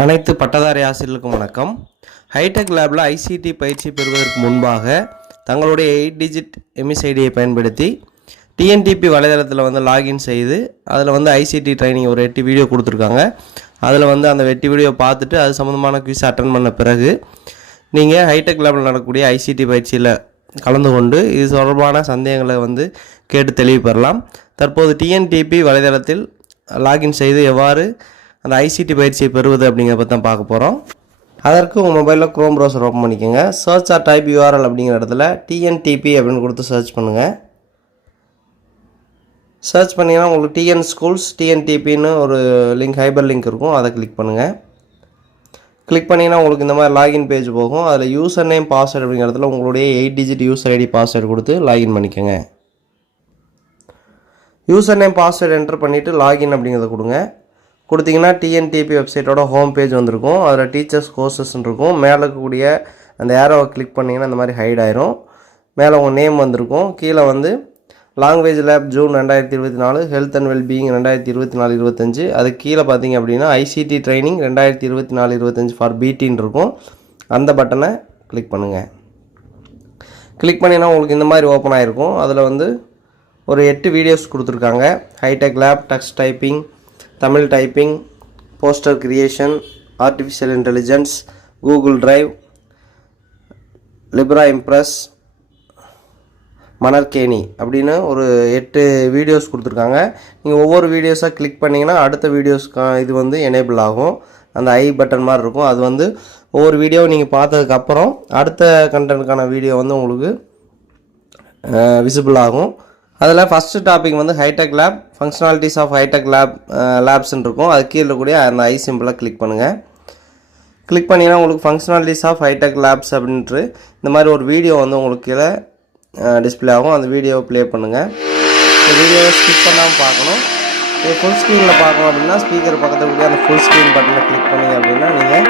அனைத்து பட்டதாரி ஆசிரியர்களுக்கும் வணக்கம். ஹைடெக் லேபில் ஐசிடி பயிற்சி பெறுவதற்கு முன்பாக தங்களுடைய 8 டிஜிட் எம்எஸ்ஐடியை பயன்படுத்தி டிஎன்டிபி வலைதளத்தில் லாகின் செய்து அதில் ஐசிடி ட்ரைனிங் ஒரு 8 வீடியோ கொடுத்துருக்காங்க. அதில் அந்த 8 வீடியோ பார்த்துட்டு அது சம்மந்தமான குவிஸ் அட்டன் பண்ண பிறகு நீங்கள் ஹைடெக் லேபில் நடக்கக்கூடிய ஐசிடி பயிற்சியில் கலந்து கொண்டு இது தொடர்பான சந்தேகங்களை கேட்டு தெளிவு பெறலாம். தற்போது டிஎன்டிபி வலைதளத்தில் லாகின் செய்து எவ்வாறு அந்த ஐசிடி பயிற்சியை பெறுவது அப்படிங்கிறத பற்றி தான் பார்க்க போகிறோம். அதற்கு உங்கள் மொபைலில் க்ரோம் ப்ரௌசர் ஓப்பன் பண்ணிக்கோங்க. சர்ச் ஆர் டைப் யூஆர்எல் அப்படிங்கிற இடத்துல டிஎன்டிபி அப்படின்னு கொடுத்து சர்ச் பண்ணுங்கள். சர்ச் பண்ணிங்கன்னா உங்களுக்கு டிஎன் ஸ்கூல்ஸ் டிஎன்டிபின்னு ஒரு லிங்க் ஹைபர் லிங்க் இருக்கும், அதை கிளிக் பண்ணுங்கள். கிளிக் பண்ணிங்கன்னா உங்களுக்கு இந்த மாதிரி லாகின் பேஜ் போகும். அதில் யூசர் நேம் பாஸ்வேர்டு அப்படிங்கிற இடத்துல உங்களுடைய 8 டிஜிட் யூசர் ஐடி பாஸ்வேர்டு கொடுத்து லாகின் பண்ணிக்கோங்க. யூசர் நேம் பாஸ்வேர்டு என்டர் பண்ணிவிட்டு லாகின் அப்படிங்கிறத கொடுத்தீங்கன்னா டிஎன்டிபி வெப்சைட்டோட ஹோம் பேஜ் வந்திருக்கும். அதில் டீச்சர்ஸ் கோர்சஸ்ன்னு இருக்கும். மேலே இருக்கக்கூடிய அந்த ஏரோவை கிளிக் பண்ணிங்கன்னா இந்த மாதிரி ஹைட் ஆயிரும். மேலே உங்கள் நேம் வந்திருக்கும். கீழே language lab June 2024, health and wellbeing 2024-25. அது கீழே பார்த்தீங்க அப்படின்னா ஐசிடி ட்ரைனிங் 2024-25 ஃபார் பிடின்னு இருக்கும். அந்த பட்டனை கிளிக் பண்ணுங்கள். கிளிக் பண்ணிங்கன்னா உங்களுக்கு இந்த மாதிரி ஓப்பன் ஆகிருக்கும். அதில் ஒரு 8 வீடியோஸ் கொடுத்துருக்காங்க. Hi tech lab, text typing, Tamil typing, poster creation, artificial intelligence, Google Drive, Libre Impress, Manarkeni அப்படின்னு ஒரு 8 வீடியோஸ் கொடுத்துருக்காங்க. நீங்கள் ஒவ்வொரு வீடியோஸாக கிளிக் பண்ணிங்கன்னா அடுத்த வீடியோஸ்க்கு இது எனேபிள் ஆகும். அந்த ஐ பட்டன் மாதிரி இருக்கும். அது ஒவ்வொரு வீடியோவை நீங்கள் பார்த்ததுக்கப்புறம் அடுத்த கண்டென்ட்டுக்கான வீடியோ உங்களுக்கு விசிபிள் ஆகும். அதில் first topic hi tech lab, functionalities of hi tech லேப்ஸ்ன்னு இருக்கும். அது கீழே இருக்கக்கூடிய அந்த ஐ சிம்பிளை கிளிக் பண்ணுங்கள். கிளிக் பண்ணிங்கன்னா உங்களுக்கு ஃபங்க்ஷனாலிட்டிஸ் ஆஃப் ஹைடெக் லேப்ஸ் அப்படின்ட்டு இந்த மாதிரி ஒரு வீடியோ உங்களுக்கு கீழே டிஸ்பிளே ஆகும். அந்த வீடியோவை ப்ளே பண்ணுங்கள். இந்த வீடியோவை ஸ்கிப் பண்ணாமல் பார்க்கணும். நீங்கள் ஃபுல் ஸ்க்ரீனில் பார்க்கணும் அப்படின்னா ஸ்பீக்கர் பக்கத்தில் கூடிய அந்த ஃபுல் ஸ்க்ரீன் பட்டனை கிளிக் பண்ணிங்க அப்படின்னா நீங்கள்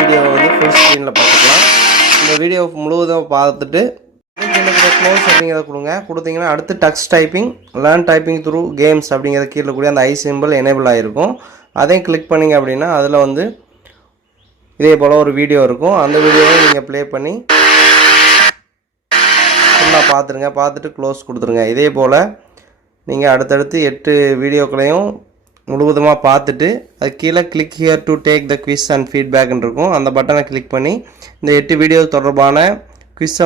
வீடியோவை ஃபுல் ஸ்க்ரீனில் பார்த்துக்கலாம். இந்த வீடியோ முழுவதும் பார்த்துட்டு க்ளோஸ் அப்படிங்கிறத கொடுத்தீங்கன்னா அடுத்து text typing, learn typing through games அப்படிங்கிற கீழே கூடிய அந்த ஐ சிம்பிள் எனேபிள் ஆகிருக்கும். அதையும் கிளிக் பண்ணிங்க அப்படின்னா அதில் இதே போல் ஒரு வீடியோ இருக்கும். அந்த வீடியோவை நீங்கள் ப்ளே பண்ணி ஃபுல்லாக பார்த்துருங்க. பார்த்துட்டு க்ளோஸ் கொடுத்துருங்க. இதே போல் நீங்கள் அடுத்தடுத்து 8 வீடியோக்களையும் முழுவதுமாக பார்த்துட்டு அது கீழே click here to take the quiz and ஃபீட்பேக்னு இருக்கும். அந்த பட்டனை கிளிக் பண்ணி இந்த 8 வீடியோ தொடர்பான குவிஸை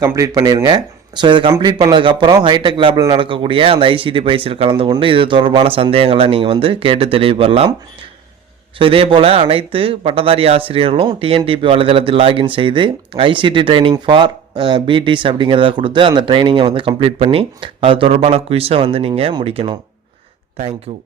கம்ப்ளீட் பண்ணிடுங்க. ஸோ இதை கம்ப்ளீட் பண்ணதுக்கப்புறம் ஹைடெக் லேபில் நடக்கக்கூடிய அந்த ஐசிடி பயிற்சியில் கலந்து கொண்டு இது தொடர்பான சந்தேகங்களை நீங்கள் கேட்டு தெளிவு பெறலாம். ஸோ இதே போல் அனைத்து பட்டதாரி ஆசிரியர்களும் டிஎன்டிபி வலைதளத்தில் லாகின் செய்து ஐசிடி ட்ரைனிங் ஃபார் பிடிஸ் அப்படிங்கிறத கொடுத்து அந்த ட்ரைனிங்கை கம்ப்ளீட் பண்ணி அது தொடர்பான குவிஸை நீங்கள் முடிக்கணும். தேங்க்யூ.